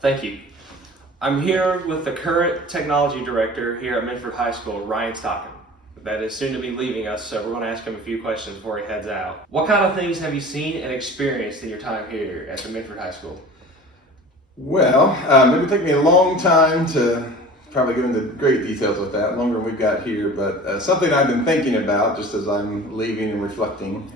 Thank you. I'm here with the current technology director here at Minford High School, Ryan Stockham. That is soon to be leaving us, so we're going to ask him a few questions before he heads out. What kind of things have you seen and experienced in your time here at the Minford High School? Well, it would take me a long time to probably go into great details with that, longer than we've got here, but something I've been thinking about just as I'm leaving and reflecting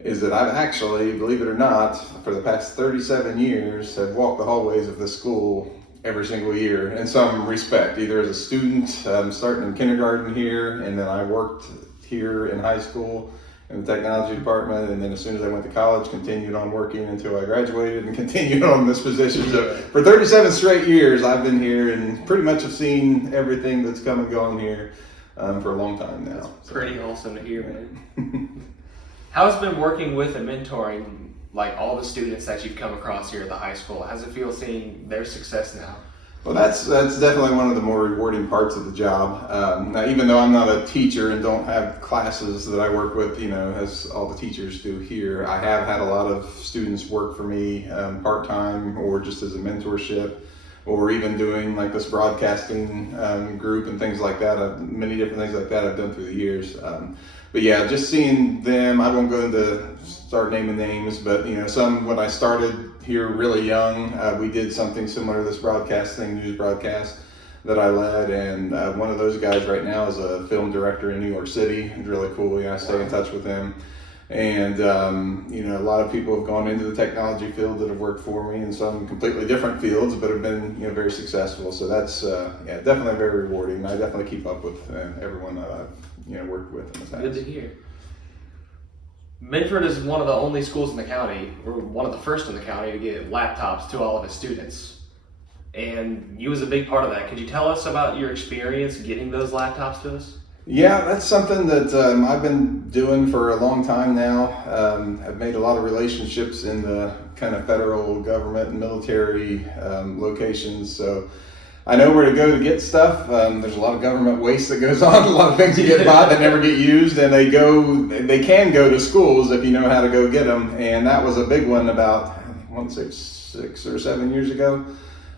is that I've actually, believe it or not, for the past 37 years have walked the hallways of this school every single year in some respect, either as a student, starting in kindergarten here, and then I worked here in high school in the technology department, and then as soon as I went to college, continued on working until I graduated and continued on this position. So for 37 straight years, I've been here and pretty much have seen everything that's come and gone here for a long time now. That's pretty awesome to hear, man. How's it been working with and mentoring like all the students that you've come across here at the high school? How's it feel seeing their success now? Well, that's definitely one of the more rewarding parts of the job. Now, even though I'm not a teacher and don't have classes that I work with, as all the teachers do here, I have had a lot of students work for me part-time or just as a mentorship, or even doing like this broadcasting group and things like that. Many different things like that I've done through the years. But yeah, just seeing them, I won't go into start naming names, but some when I started here really young, we did something similar to this news broadcast that I led, and one of those guys right now is a film director in New York City. It's really cool. I stay in touch with him. And a lot of people have gone into the technology field that have worked for me in some completely different fields, but have been very successful. So that's definitely very rewarding. I definitely keep up with everyone that I've worked with in the past. Good to hear. Minford is one of the only schools in the county, or one of the first in the county, to get laptops to all of its students. And you was a big part of that. Could you tell us about your experience getting those laptops to us? Yeah, that's something that I've been doing for a long time now. I've made a lot of relationships in the kind of federal government and military locations, so I know where to go to get stuff. There's a lot of government waste that goes on, a lot of things that get bought that never get used, and they can go to schools if you know how to go get them. And that was a big one about, I want to say 6 or 7 years ago,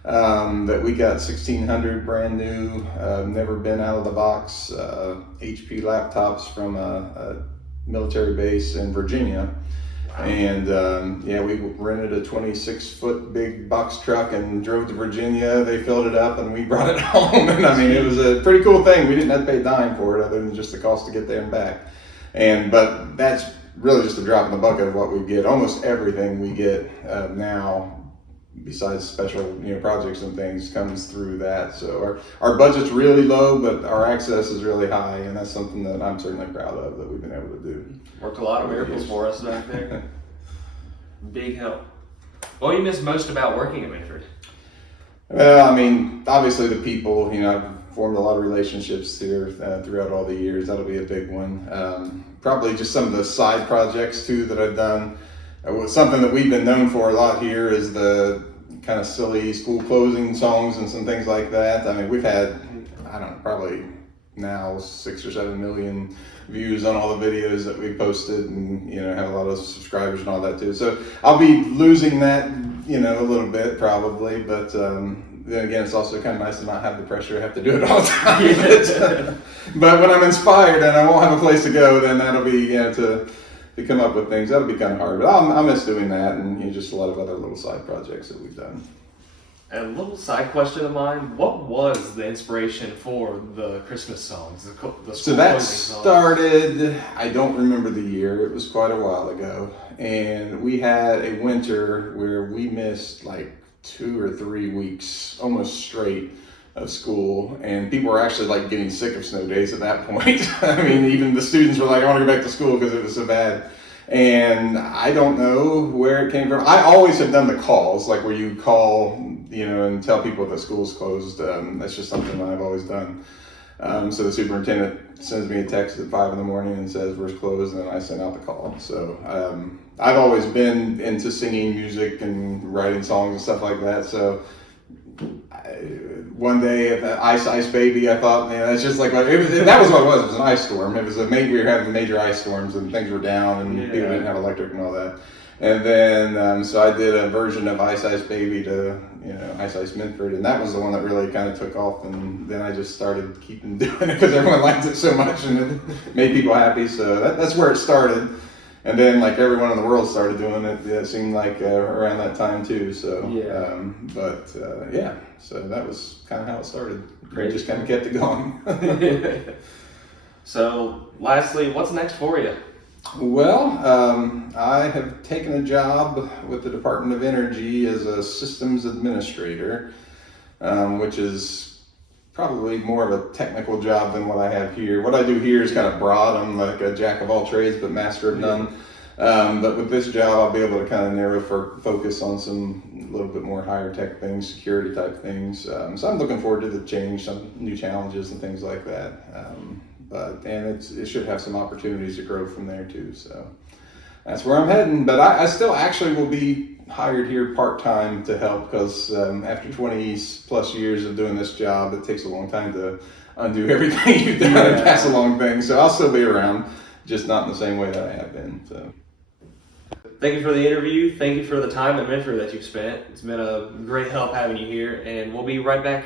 that we got 1,600 brand new, never been out of the box HP laptops from a military base in Virginia. And we rented a 26-foot big box truck and drove to Virginia. They filled it up and we brought it home. And I mean, it was a pretty cool thing. We didn't have to pay a dime for it other than just the cost to get there and back. But that's really just a drop in the bucket of what we get. Almost everything we get now, besides special projects and things, comes through that. So our budget's really low, but our access is really high, and that's something that I'm certainly proud of that we've been able to do. Worked a lot of miracles for us back there. Big help. What do you miss most about working at Minford? Well, I mean, obviously the people. I've formed a lot of relationships here throughout all the years. That'll be a big one. Probably just some of the side projects too that I've done. Something that we've been known for a lot here is the kind of silly school closing songs and some things like that. I mean, we've had, probably now 6 or 7 million views on all the videos that we posted, and have a lot of subscribers and all that too. So I'll be losing that, a little bit probably, but then again, it's also kind of nice to not have the pressure to have to do it all the time. But when I'm inspired and I won't have a place to go, then that'll be to come up with things. That'll be kind of hard, but I'll miss doing that, and just a lot of other little side projects that we've done. A little side question of mine: what was the inspiration for the Christmas songs? So that started, I don't remember the year. It was quite a while ago, and we had a winter where we missed like 2 or 3 weeks almost straight of school, and people were actually like getting sick of snow days at that point. I mean, even the students were like, I want to go back to school because it was so bad. And I don't know where it came from. I always have done the calls, like where you call, and tell people that school's closed. That's just something that I've always done. So the superintendent sends me a text at 5 a.m. and says we're closed, and then I send out the call. So I've always been into singing music and writing songs and stuff like that. So one day at the Ice Baby, I thought, man, that's just like, that was what it was. It was an ice storm. We were having major ice storms and things were down and people didn't have electric and all that. And then, so I did a version of Ice Ice Baby to, Ice Ice Minford, and that was the one that really kind of took off. And then I just started keeping doing it because everyone liked it so much and it made people happy. So that's where it started. And then, like, everyone in the world started doing it. It seemed like around that time too. So, yeah. So that was kind of how it started. Great. Just kind of kept it going. So, lastly, what's next for you? Well, I have taken a job with the Department of Energy as a systems administrator, which is probably more of a technical job than what I have here. What I do here is kind of broad. I'm like a jack of all trades, but master of none. But with this job, I'll be able to kind of narrow focus on some a little bit more higher tech things, security type things. So I'm looking forward to the change, some new challenges and things like that. It should have some opportunities to grow from there too. So that's where I'm heading. But I still actually will be hired here part-time to help because after 20 plus years of doing this job, it takes a long time to undo everything you've done and pass along things. So I'll still be around, just not in the same way that I have been. So. Thank you for the interview. Thank you for the time at Minford that you've spent. It's been a great help having you here, and we'll be right back